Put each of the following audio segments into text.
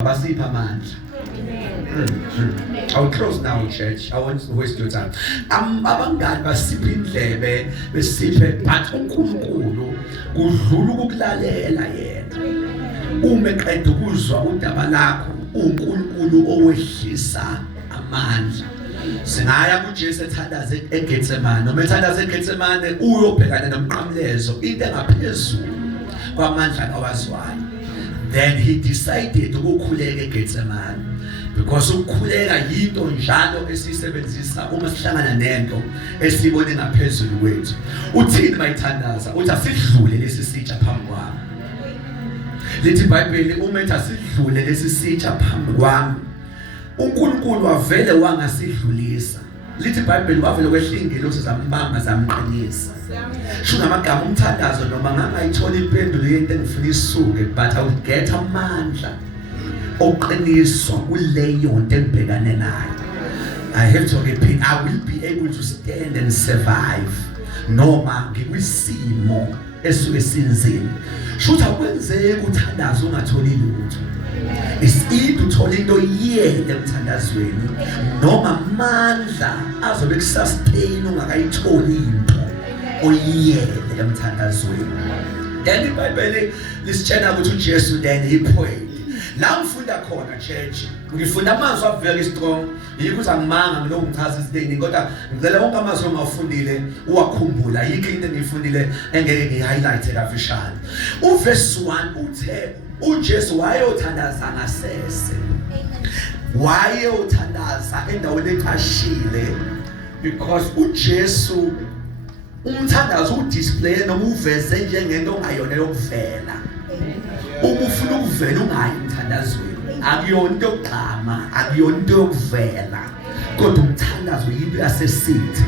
Basipha amandla. I'll close now, church. I won't waste your time. Abangani basipha indlebe besiphe but uNkulunkulu kudlula ukulalela yena. Uma eqeda ukuzwa udaba lakho, uNkulunkulu owehlisa amandla. Singaya kuJesu ethandaze eGetsemane. Noma ethandaze eGetsemane uyobhekana nomqamlezo into engaphezulu kwamandla awazwayo. Then he decided ukukhuleka eGetsemane because ukukhuleka yinto njalo esisebenzisa uma sihlangana nento esibone ngaphezulu kwethu. Uthini mayithandaza? Uthi asidlule lesi sitsha phambi kwami. Lithi iBhayibheli uma ethi asidlule lesi sitsha phambi kwami, uNkulunkulu wavele wangasidlulisa. Lithi iBhayibheli wavele kwehlingelo sizambamba zamqinisa. Sho ngamagama umthandazo noma ngangayithola impendulo yento engifuna isuke, but I will get amandla oqiniswa kuleyo nto engibhekane nayo. I have to repeat, I will be able to stand and survive noma ngikwisimo esuke sinzima. Shothi akwenzeki uthandaza ungatholi lutho. Isidi uthola into yele emthandazweni noma amandla azobe kusustain ungakayitholi into oyiyele emthandazweni. Then iBhayibheli lisitshela ukuthi uJesu then he prayed. La ngifunda khona church, ngifunda amazwi a very strong. Yikho uzangimanga ngiloko ngichaza isithini kodwa ngicela wonke amazwi ongafundile uwakhumbula. Yikho into engiyifundile engeke ngihighlight kafishane. Uverse 1 uthe uJesu wayothandaza ngasese. Wayothandaza endaweni echashile because uJesu umthandazo udisplay noma uveze njengento ongayona yokuvela. Uma ufuna ukuvela ungayi emthandazweni, akuyona into yokugqama, akuyona into yokuvela, kodwa umthandazo yinto yasesithi.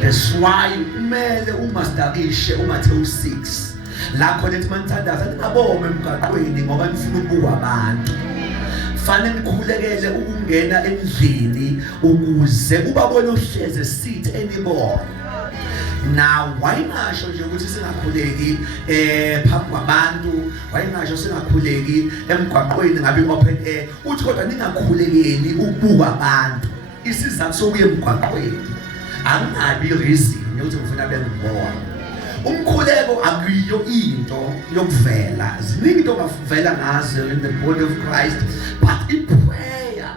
That's why kumele umasterishe uMathewu 6 la khona ethi manthandaza ningabome emgaqweni ngoba nifuna ukubuka abantu. Fanele nikhulekele ukungena endlini ukuze ubabone uhleze esithi anymore. Now wayingasho nje ukuthi singakhuleki phambi kwabantu, wayingasho singakhuleki emgwaqweni ngabe open air, uthi kodwa ningakhulekeli ukubuka abantu. Isizathu sokuya emgwaqweni angabi reason ukuthi ngifuna bengibona. Umkhuleko akuyiyo into yokuvela. Ziningi into ongavela ngazo in the body of Christ, but in prayer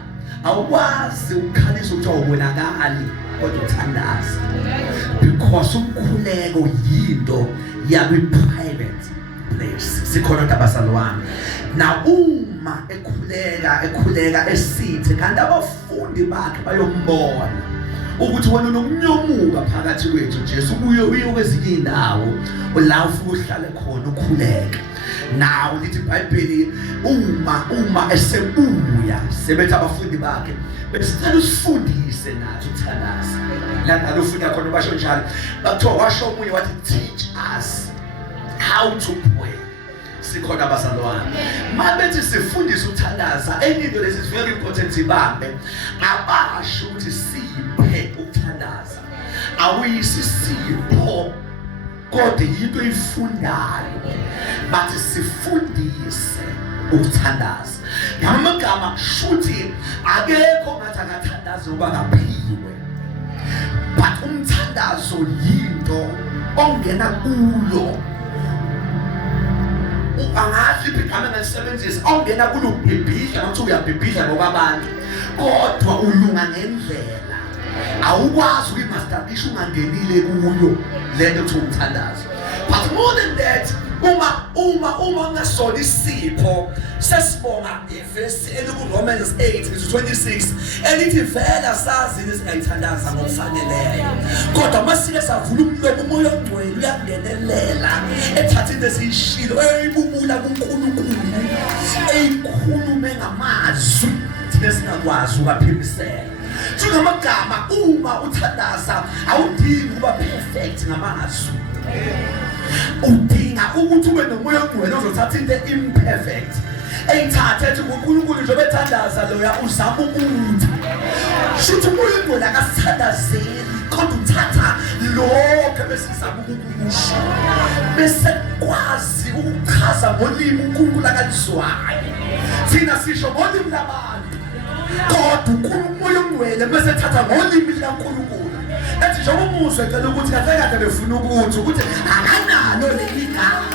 awukwazi ukukhalisa ukuthi awubonakali kodwa uthandaza. Because umkhuleko yinto yabe private place. Sikhona abazalwane. Na uma ekhuleka esithi kanti abafundi bakhe bayombona ukuthi wena unomnyomuka phakathi kwethu Jesu uye kwezinye indawo la ufuna uhlale khona ukhuleka. Now lithi iBhayibheli uma esebuya sebethi abafundi bakhe besicela usifundise nathi ukuthandaza. La ngalo ufunda khona basho njalo bathiwa washo omunye wathi teach us how to pray. Sikhona abazalwane mabethi sifundise ukuthandaza into lesi is very important ibambe abasho ukuthi siphe ukuthandaza awuyisipho kodwa yinto ifundayo bathi sifundise ukuthandaza. Ngamagama shuthi akekho ngathi akathandaza ngoba ngaphiwe, but umthandazo yinto ongena kulo. Angathi igama ngisebenzisa ongena kulo ubhibhidla ukuthi uyabhibhidla ngobabantu kodwa ulunga ngendlela. Awukwazi ukuyimasterisha ungangenile kuyo lento ethi umthandazo. But more than that, uma ngasona isipho sesibonga iverse eliku Romans 8:26 elithi vela sazi singayithandaza ngokufaneleyo kodwa masike savula umlomo umoya ongcwele uyangenelela ethatha into esishilo eyibubula kuNkulunkulu eyikhulume ngamazwi thina singakwazi ukaphimisela. Njengamagama uma uthandaza awudingi ukuba perfect ngamazwi. Udinga ukuthi ube nomoya ongcwele ozothatha into imperfect eyithathe ethi uNkulunkulu njengoba ethandaza loya uzama ukuthi shuthi umoya ongcwele akasithandazeli kodwa uthatha lokho besizama ukukusho bese kwazi ukuchaza ngolimi uNkulunkulu akalizwayo. thina sisho ngolimi labantu kodwa umoya ongcwele bese thatha ngolimi likaNkulunkulu ethi njengoba umuzwe ecela ukuthi kade befuna ukuthi akanalo leli gama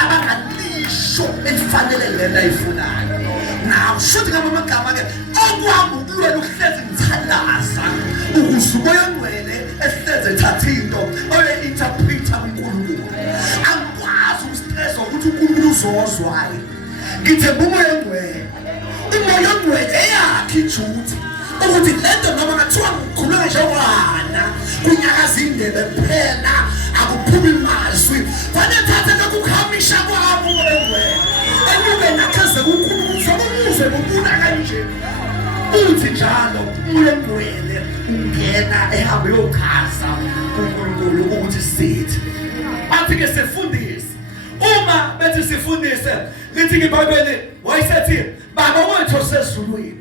abangalisho elifanele lena ayifunayo nawo futhi ngaba amagama ke okwami ukulwela ukuhlezi ngithandaza ukuze umoya ongcwele ehleze ethatha into oye-interpreta uNkulunkulu angikwazi ukustressa ukuthi uNkulunkulu uzozwayo ngithemba umoya ongcwele umoya ongcwele eyakhe ijuthi ukuthi lento noma ngathiwa ngikhuluma njengowana kunyakaza indebe kuphela akuphumi mazwi fanethathe lokukhamisha kwabo umoya ongcwele enyuke nakheze kuNkulunkulu sokumuzwe ngobuna kanje uthi njalo umoya ongcwele ungena ehambe yochaza uNkulunkulu ukuthi sithi athi ke sifundise uma bethi sifundise lithi ngeBhayibheli wayesethi baba wethu osezulwini.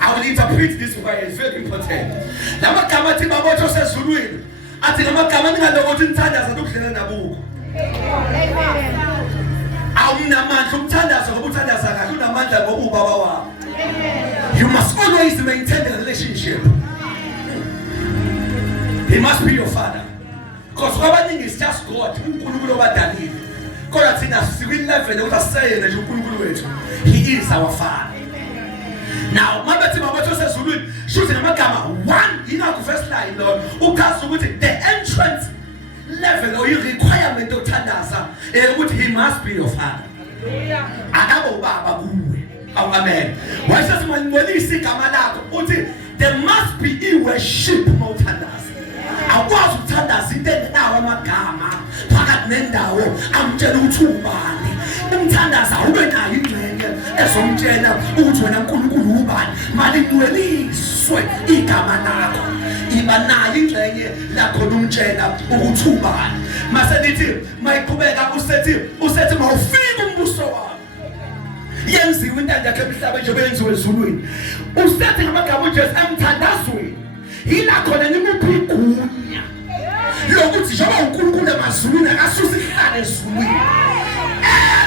I will interpret this way, it's very important. Lama gama athi baba wethu osezulwini athi lama gama ningalokuthi nithandaza ukudlela nabuko. Amen. Awunamandla ukuthandaza ngoba uthandaza kahle unamandla ngoba ubaba wakho. You must always maintain the relationship. He must be your father. Because abaningi is just God, uNkulunkulu obadalile. Kodwa thina sikwelevel ukuthi aseyena nje uNkulunkulu wethu. He is our father. Now, mabethi mabethu sezulwini, shuthi namagama 1 ina ku first line lo, uchaza ukuthi the entrance level or requirement othandaza ukuthi he must be your father. Akabo baba kuwe. Amen. Wayesethi manibonisa igama lakho uthi there must be worship mothandaza. Akwazi ukuthandaza into engenawo amagama phakathi nendawo amtshela ukuthi ubani. Umthandaza ube nayo ingxenye ezomtshela ukuthi wena uNkulunkulu ubani malingcweliswe igama lakho iba nayo ingxenye lakho umtshela ukuthi ubani mase lithi mayiqhubeka usethi mawufika umbuso wakho yenziwe intando yakhe emhlabeni njengoba yenziwe ezulwini usethi ngamagama uJesu emthandazweni yila khona nimuphi igunya lokuthi njengoba uNkulunkulu emazulwini akasusa ihlale ezulwini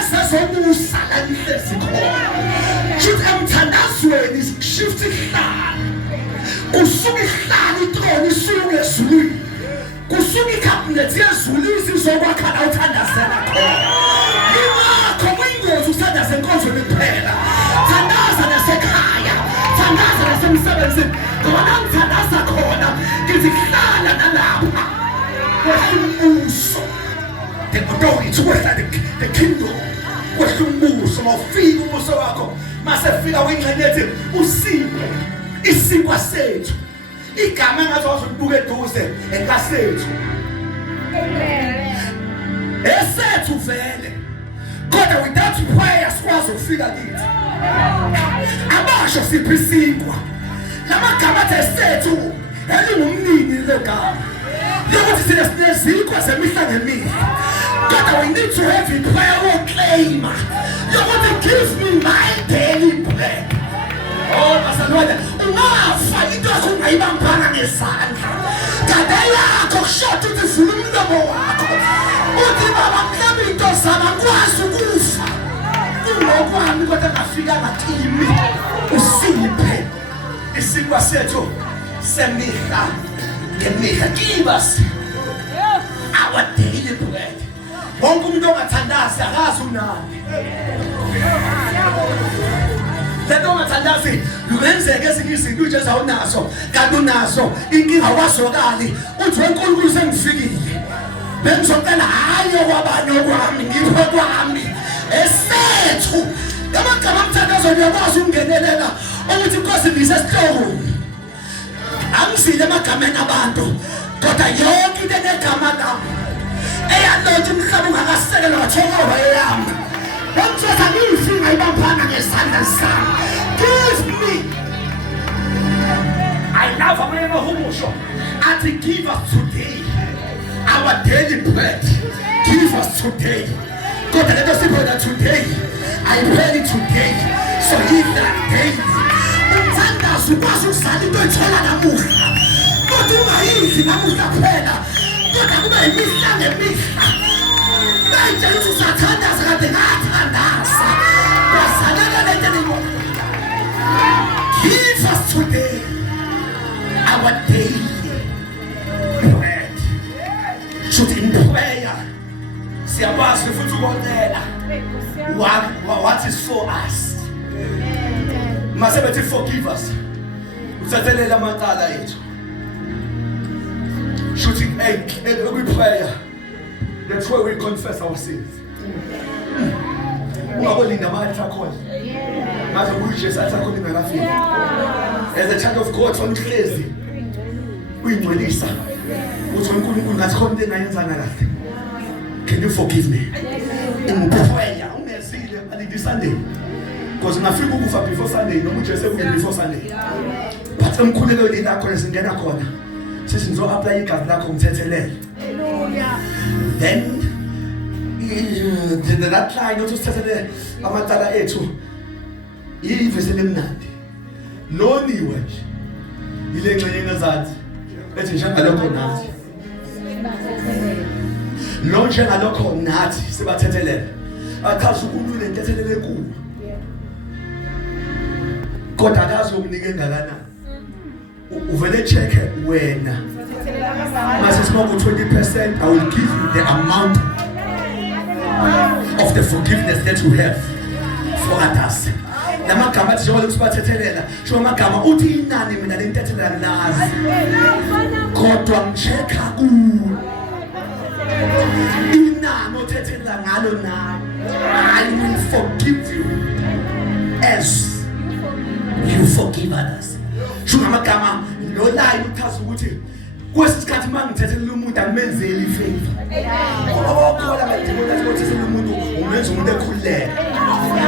sezobusa la lihlezi khona shuthi emthandazweni shift ihlala kusuka ihlala itroni isuke ezulwini kusuka ikhabinethi yezulu isizokwakha la uthandazela khona yingakho kuyingozi ukuthandaza enkonzweni kuphela thandaza nasekhaya thandaza nasemsebenzini khona ngithandaza khona ngithi hlala nalapha kwehlubuso the authority to the kingdom kwehlubuso mawufika umbuso wakho masefika wengxenye ethi usipo isikwa sethu igama engathi wazobuka eduze enkasethu esethu vele kodwa without prayer sikwazi ukufika kithi abasho siphisikwa lamagama athi esethu elingumnini legama yokuthi sine sinezikwa zemihla ngemihla kodwa we need to have a prayer or claim yokuthi give me my daily bread. Oh basalwane ungafa into yakho ungayibambana ngesandla kade yakho kushoda uthi vula umlomo wakho uthi baba mhlawumbe into zaba kwazi ukufa kungokwami kodwa ngafika ngathimi usiphe isikwa sethu semihla ngemihla give us our daily bread. Wonke umuntu ongathandazi akazi unani lento ongathandazi kungenzeka ezinye izinto nje zawunazo kanti unazo inkinga awazokali uthi weNkulunkulu sengifikile bengizocela hayi okwabani okwami ngipho kwami esethu ngamagama amthandazo uyakwazi ukungenelela ukuthi inkosi ngisesihloko angizile emagameni abantu kodwa yonke into enegama lami eyalothi umhlaba ungakasekelwa wathokoba eyami bengizotha ngiyifika ibambana ngesandla sami give me I love amena humusho athi give us today our daily bread give us today kodwa lento sibona today I pray today so give that daily umthandazo ukwazi ukusala into ethola namuhla kodwa ungayidli namuhla kuphela kodwa kube imihla ngemihla manje usathandaza kade ngathandaza Give us today our daily bread. Should in prayer, siyakwazi futhi ukondela what is for us. Masebethi forgive us. Usathelela amacala ethu. Shooting every prayer. That's where we confess our sins. Ungabolinda manje akhona. Ngaze uJesu asakhona ngakafika. As a child of God uhlezi uyingcwelisa. Uthi uNkulunkulu ngathi khona into engayenza kahle. Can you forgive me? In prayer ungezile alidi Sunday. Because ngafika ukufa before Sunday noma uJesu ekude before Sunday. But umkhuleko lakho lesingena khona. Sithi ngizo apply igazi lakho ngithethelele. Hallelujah. Then that line not to settle amatala ethu ivese lemnandi noniwe ile ngxenye ngazathi ethi njengalokho nathi lo njengalokho nathi sibathethelela akazi umuntu lentethelele kuwo kodwa akazi ukunike engakanani uvele check wena mase smoke 20%. I will give you the amount of the forgiveness that you have for others. Namagama athi njengoba kusibathethelela sho amagama uthi inani mina lentethelela lazi kodwa ngichecka kuwe inani othethelela ngalo nawe. I will forgive you as you forgive others. Sho amagama lo line uchaza ukuthi kwesikhathi mangithethela umuntu amenzeli ifavor. Okhola badinga ukuthi umuntu umenza umuntu ekhululeke.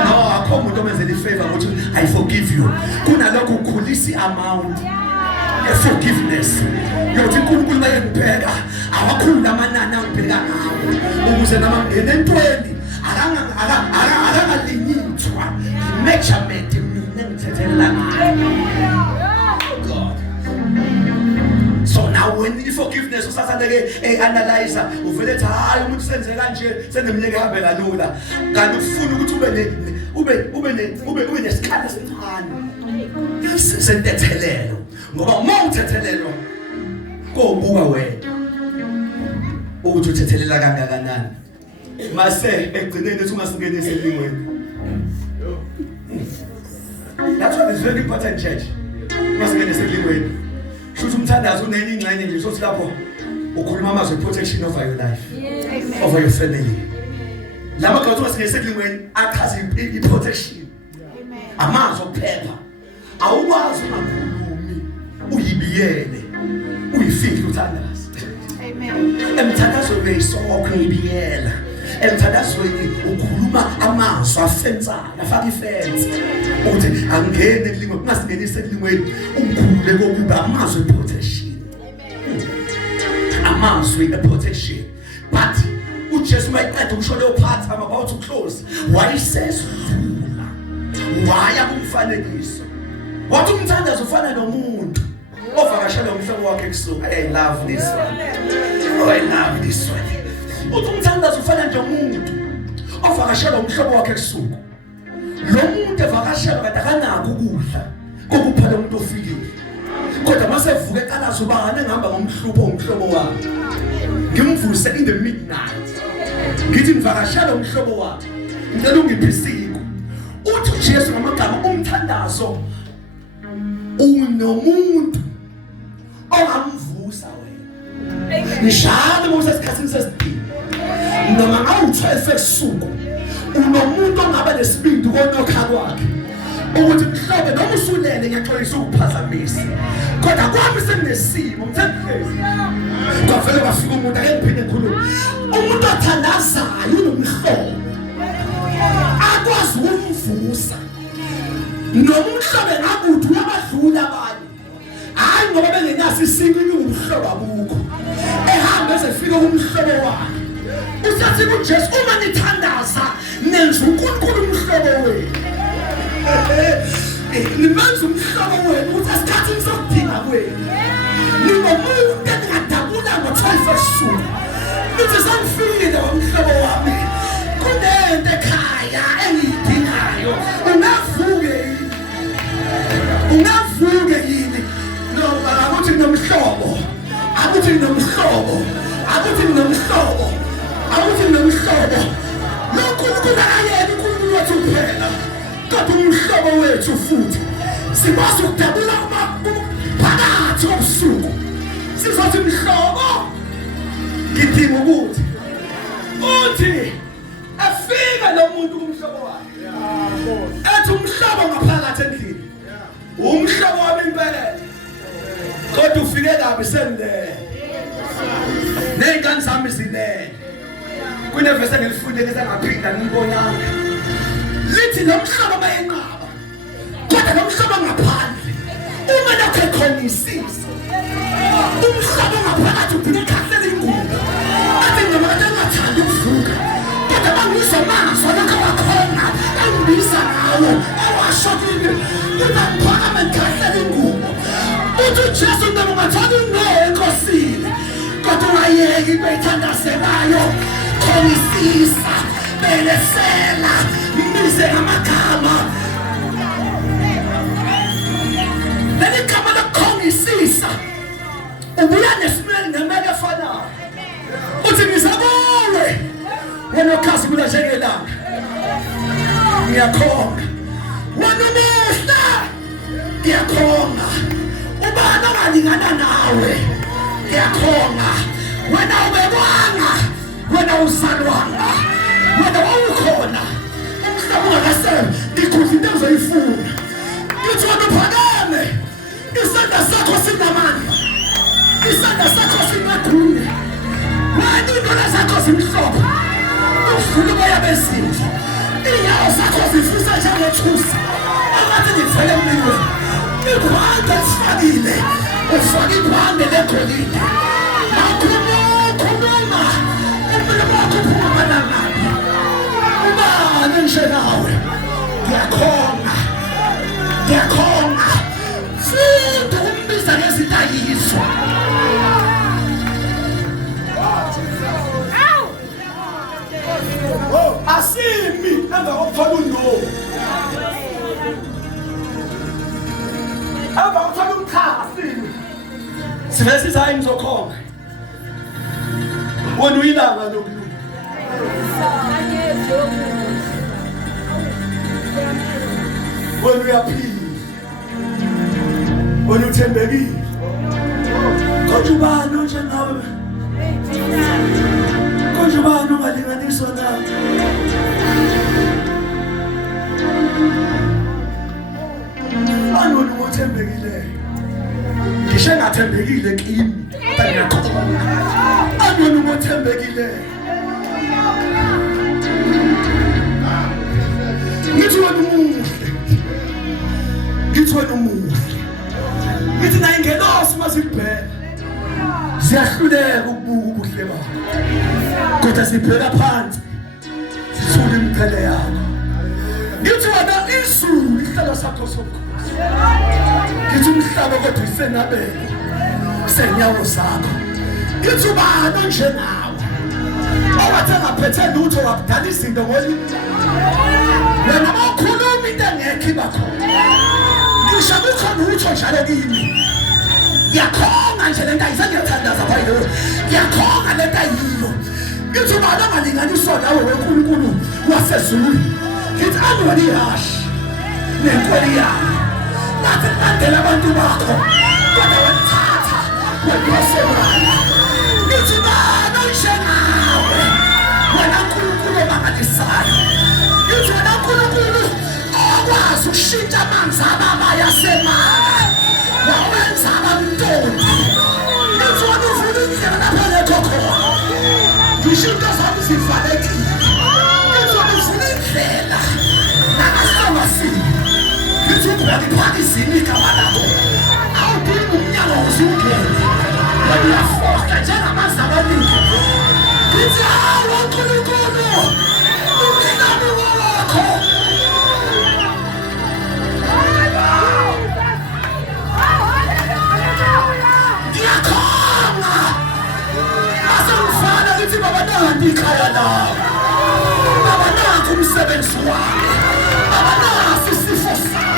No, akho umuntu omenzeli ifavor ukuthi I forgive you. Kunalokho ukhulisa amount forgiveness. Yothi uNkulunkulu mayebheka awakhulu amanani angibheka ngawo ukuze nama ngene entweni akangalinyithwa measurement mina ngithethela ngayo. So now when the forgiveness usasaneke analyze uvele ethi hayi umuntu senze kanje senemnyeke hambe kalula kanti ufuna ukuthi ube nesikhathi esincane sentethelelo ngoba uma uthethelelo kobuka wena ukuthi uthethelela kangakanani mase egcineni ethi ungasingenise elingweni. That's what is very important, church. Ungasingenise elingweni. Should umthandazo unenye ingxenye nje sothi lapho ukhuluma amazwi protection over your life, over your family. Lama gama wasingesekulweni achaza i-protection. Amazwi okuphepha. Awukwazi ungakhulumi uyibiyele uyifike uthandazo. Amen. Emthandazweni wesonke uyibiyela. Emthandazweni ukhuluma amazwi afensayo afaka ifence. Uthi angene kulingwe kungasingenise kulingweni umkhulule kokuba amazwi protection. Amazwi protection. But uJesu mayiqeda ukusho leyo part I'm about to close. Why says why akumfanekiso? Wathi umthandazo ufana nomuntu ovakashela umhlobo wakhe kusuku. I love this one. Oh, I love this one. Uthi umthandazo ufana nje umuntu ovakashela umhlobo wakhe kusuku. Lo muntu evakashela kade akanako ukudla kokuphala umuntu ofikile. Kodwa mase evuka eqalaza ubani engihamba ngomhlupho umhlobo wakhe. Ngimvuse in the midnight. Ngithi ngivakashela umhlobo wakhe. Ngicela ungiphisiko. Uthi uJesu ngamagama umthandazo unomuntu ongamvusa wena. Njalo Moses esikhathini sesidini. Noma ngawu-12 esuku unomuntu ongaba nesibindi konokha kwakhe ukuthi mhlobo noma usulele ngiyaxolisa ukuphazamisa kodwa kwami sekunesimo mthethelezi kwavele kwafika umuntu akephinde ekhuluma umuntu othandazayo unomhlobo akwazi ukumvusa noma umhlobo ngakuthi uyabadlula abanye hayi ngoba bengenaso isinto umhlobo abukho ehamba ezefika kumhlobo wakhe. Usathi kuJesu uma nithandaza nenza uNkulunkulu umhlobo wenu. Nimenza umhlobo wenu ukuthi asikhathini sokudinga kwenu. Ningomuntu engadabula ngo-12 esuku. Nithi sangifile umhlobo wami. Kunento ekhaya engiyidingayo. umhlobo wethu futhi sikwazi ukudabula phakathi kobusuku sizothi mhlobo ngidinga ukuthi uthi afika lo muntu kumhlobo wakhe ethi umhlobo ngaphakathi endlini umhlobo wami impela kodwa ufike kabi sendele nezingane zami zilele kunevese engilifunde ngizangaphinda ngibonanga lithi lo mhlobo bayenqaba kodwa lo mhlobo ngaphandle uma lokho ekhonisisa umhlobo ngaphakathi udinga ikhahlela ingubo athi noma engathandi ukuvuka kodwa bangizomanga lokho bakhona angibisa ngawo awashokile uzaphakama ikhahlela ingubo uthi uJesu noma ungathanda ingqondo enkosini kodwa ungayeki beyithandazelayo khonisisa belesela mbize amagama leli gama lokhonisisa ubuya nesimele nemele efanayo uthi ngizakuwe wena okhazimula njengelanga ngiyakhonga wena umuhle ngiyakhonga ubani ongalingana nawe ngiyakhonga wena ubekwanga wena usalwanga wena wawukhona umhlaba ungakasema ngikhuza into ezoyifuna ngithi wena uphakame isandla sakho sinamandla isandla sakho sinegunya wena inqola zakho zimhlophe ufuna uboya bezinja inyawo zakho zifusa njengethusi angathi ngivele emlilweni ibhande lisifakile ufake ibhande legolide khuluma umlomo wakho uphuma nalapha ubani nje nawe ngiyakhonga futhi umbiza ngezitayiso asimi emva kokuthola uno emva kokuthola umkhaya asimi sivele sithi hayi ngizokhonga wena uyilanga lokulunga wena uyaphila wena uthembekile kodwa ubani njengawe kodwa ubani ungalinganiswa nawe ubani wena uthembekileyo ngisho engathembekile kimi ngiyakholwa wena uthembekileyo ngithi wena umuhle ngithi naye ngelosi masibheka siyahluleka ukubuka ubuhle bakho kodwa sibheka phansi sisule imiphele yakho ngithi wena izulu lihlala sakho sobukhosi ngithi umhlaba kodwa usenabela senyawo zakho ngithi ubani nje nawe owathi angaphethe lutho wakudala izinto ngolimi wena awukhuluma into engekho ibakhona ngisho kukhona utho njalo kimi ngiyakhonga nje lento ayizangiyathandaza bayilo ngiyakhonga lento ayilo ngithi ubani angalinganiswa nawe weNkulunkulu wasezulu ngithi angwani ihashi nenkweli yami nathi landela abantu bakho kodwa wethatha wetwaselana ngithi ubani nje nawe wena Nkulunkulu obangalisayo ngithi wena Nkulunkulu okwazi ukushintsha amanzi ababa yasemana wawenza abantwana ngithi wena uvula indlela lapha ngekho khona ngisho into zami zivalekile ngithi wena uvula indlela nakasawasini ngithi ubhekiphatha izini igama lakho awudingi umnyango uzungene wena uyafosta njengamanzi abaningi ngithi hawa Nkulunkulu umhlaba wakho ngiyakhonga asengifana ngithi baba nanti ikhaya lawo baba nanti umsebenzi wami baba nanti isifo sami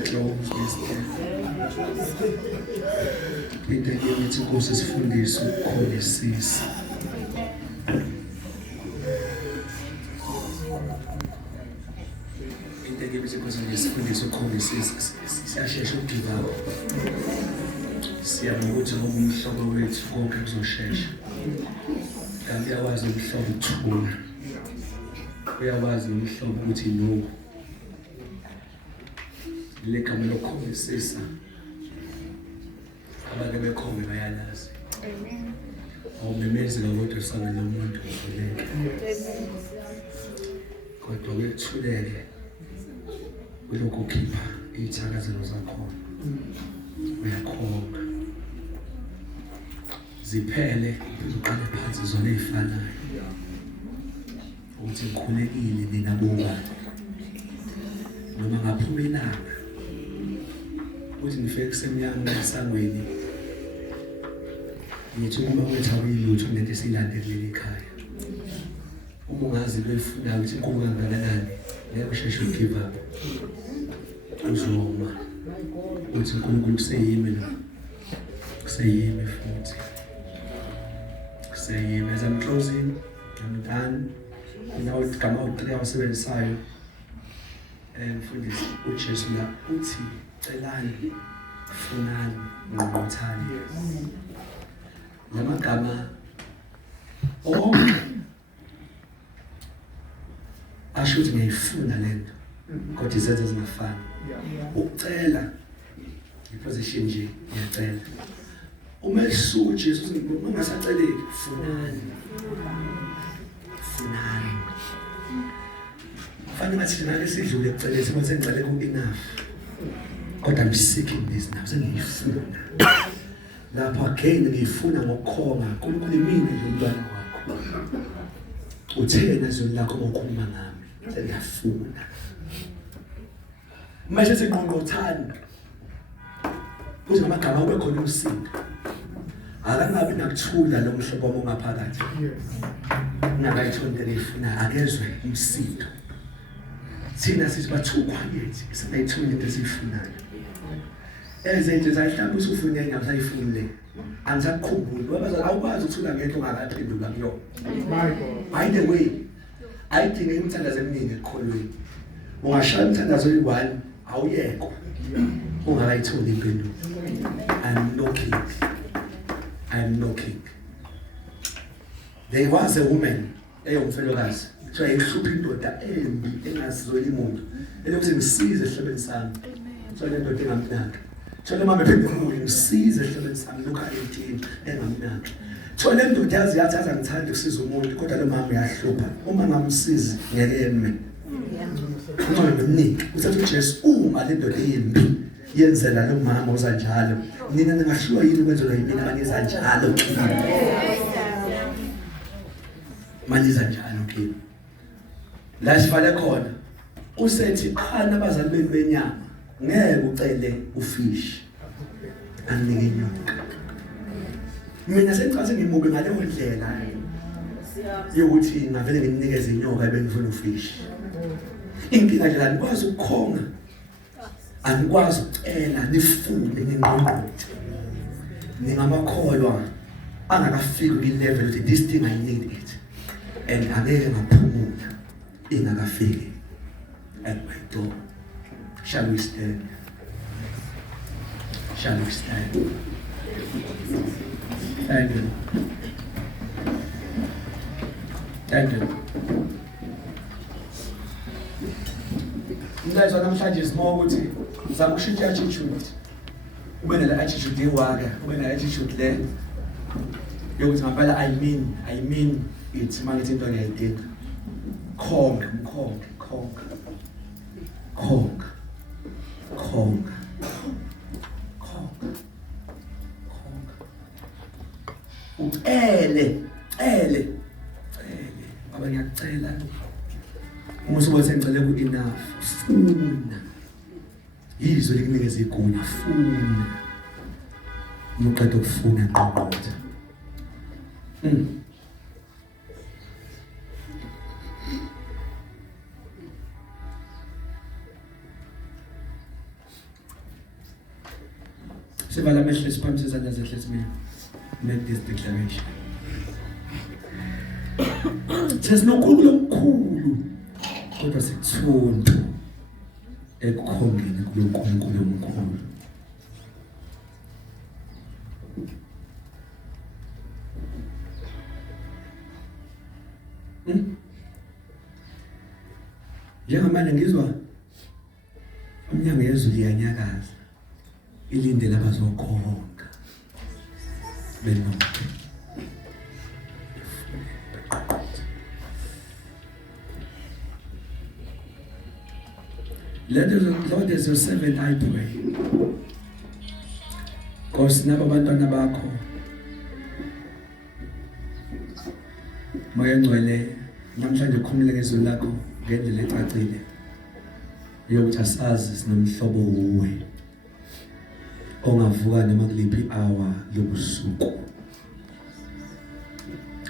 close into ngithi Nkosi sifundise ukukholisisa into ngithi Nkosi sifundise ukukholisisa siyashesha ukugive up siyabona ukuthi umhlobo wethu konke kuzoshesha kanti uyawazi umhlobo ukuthula uyawazi umhlobo ukuthi no lekhamera lokukholisisa abantu bekhombe bayalazi amen awumemezela kodwa sana nomuntu ukhuleke kodwa wethuleke ulokhu ukhipha izithakazelo zakho uyakhonga ziphele uqale phansi zona ezifanayo ukuthi ngikhulekile ninabuka noma ngaphuma ilanga ukuthi ngifike kusemnyama esangweni ngithi uma wethu awuyilutho nento esiyilandelele ekhaya uma ungazi befuna ukuthi inkulu kangakanani ngeke usheshe ugive up uzoma uthi uNkulunkulu kuseyimi lo kuseyimi futhi kuseyimi as I'm closing I'm done now it's come out three abasebenzisayo mfundisi uJesu la uthi celani funani ngokuthanda lamagama asho ukuthi ngiyifuna lento kodwa izenzo zingafani ukucela iposition nje ngiyacela uma esuku Jesu ungasaceleki funani fanele ngathi nake sidlule ekuceleni sibe sengicele ku enough kodwa I'm seeking this now sengiyifuna lapha again ngiyifuna ngokukhonga uNkulunkulu mina nje umntwana wakho uthena izwi lakho ngokukhuluma nami ngiyafuna manje siqonqothana kuze amagama ube khona umsindo akangabi nakuthula lo mhlobo wami ongaphakathi ngakayithondele ifuna akezwe umsindo thina sithi bathu quiet singayitholi into esiyifunayo ezenze zayihlamba usufune ngasayifune angisakukhumbuli ngoba awukwazi ukuthula ngento ongakaphendula kuyo by the way ayidinge imithandazo eminingi ekholweni ungashaya imithandazo eyi-1 awuyekho ungakayitholi impendulo I'm knocking there was a woman eyomfelokazi so ehlupha indoda embi engazizweli muntu elokuthi ngisize ehlobeni sami so le ndoda engamnaki thole mama ephindele ngisize ehlobeni sami lokho 18 engamnaki thole ndoda yazi ngithanda ukusiza umuntu kodwa lo mama uyahlupha uma ngamsizi ngeke eme uma ngimniki usathi uJesu uma le ndoda embi yenzela lo mama uzanjalo nina ningahlwa yini kwenzelwa yimina abaniza njalo maniza njalo kimi la sifale khona usethi abazali benu benyama ngeke ucele ufish anike inyoka mina sengicathi ngimuke ngaleyo ndlela yokuthi ngavele ngimnikeze inyoka ebengifuna ufish inkinga nje anikwazi ukukhonga anikwazi ukucela nifunde ningqongqothe ningamakholwa angakafiki kwi-level ukuthi this thing I need it and angeke ngaphumula ingakafiki at my door. Shall we stand? Thank you. Mntazwa namhlanje isimo ukuthi uzama ukushintsha attitude. Ube nale attitude ewaka, ube nale attitude le yokuthi ngempela I mean it manje into ngiyayidinga. Khonga. Ucele. Baba ngiyacela. Uma sengicele ku enough. Funa. Yizwe likunikeza igunya, funa. Uqeda ukufuna ngqongqotha. Sivala amehlo siphamise izandla zethu simile. Make this declaration. Sesinokhulu omkhulu kodwa sikuthuntu ekukhongeni kuloNkulunkulu omkhulu. Njengamanje ngizwa umnyango yezulu iyanyakaza ilinde labazokhonga benonke. Lord is your servant, I pray. Nkosi nabo abantwana bakho Moya Ngcwele namhlanje ukhulumile ngezwi lakho ngendlela ecacile yokuthi asazi sinomhlobo uwe ongavuka noma kuliphi hour lobusuku.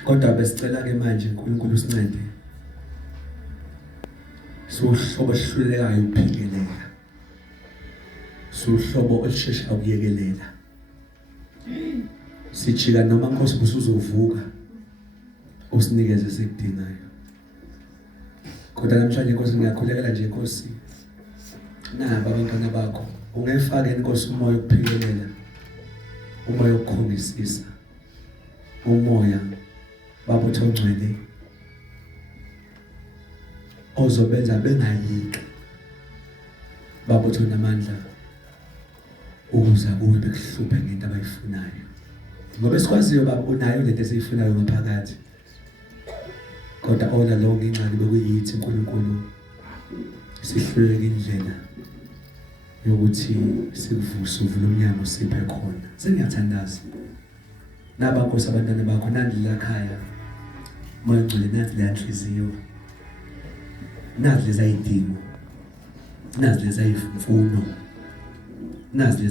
Kodwa besicela ke manje uNkulunkulu usincede sohlobo esihlulekayo ukuphikeleka, sohlobo olishesha ukuyekelela. Sijika noma Nkosi usuzovuka usinikeze sikudingayo. Kodwa namhlanje Nkosi ngiyakhulekela nje Nkosi naba abantwana bakho ungefake Nkosi umoya ukuphikelela, umoya ukukhongisisa, umoya babo Ngcwele ozobenza bengayiki babo namandla ukuza kuwe bekuhluphe ngento abayifunayo. Ngoba sikwaziyo baba unayo lento esiyifunayo ngaphakathi. Kodwa ola lo ngincane bekuyithi uNkulunkulu sihluleke indlela yokuthi sikuvuse uvule umnyango siphe khona. Sengiyathandaza naba Nkosi abantwana bakho nandi la khaya Moya Ngcwele nathi la nhliziyo nazi lezayidingo, nazi lezayimfuno, nazi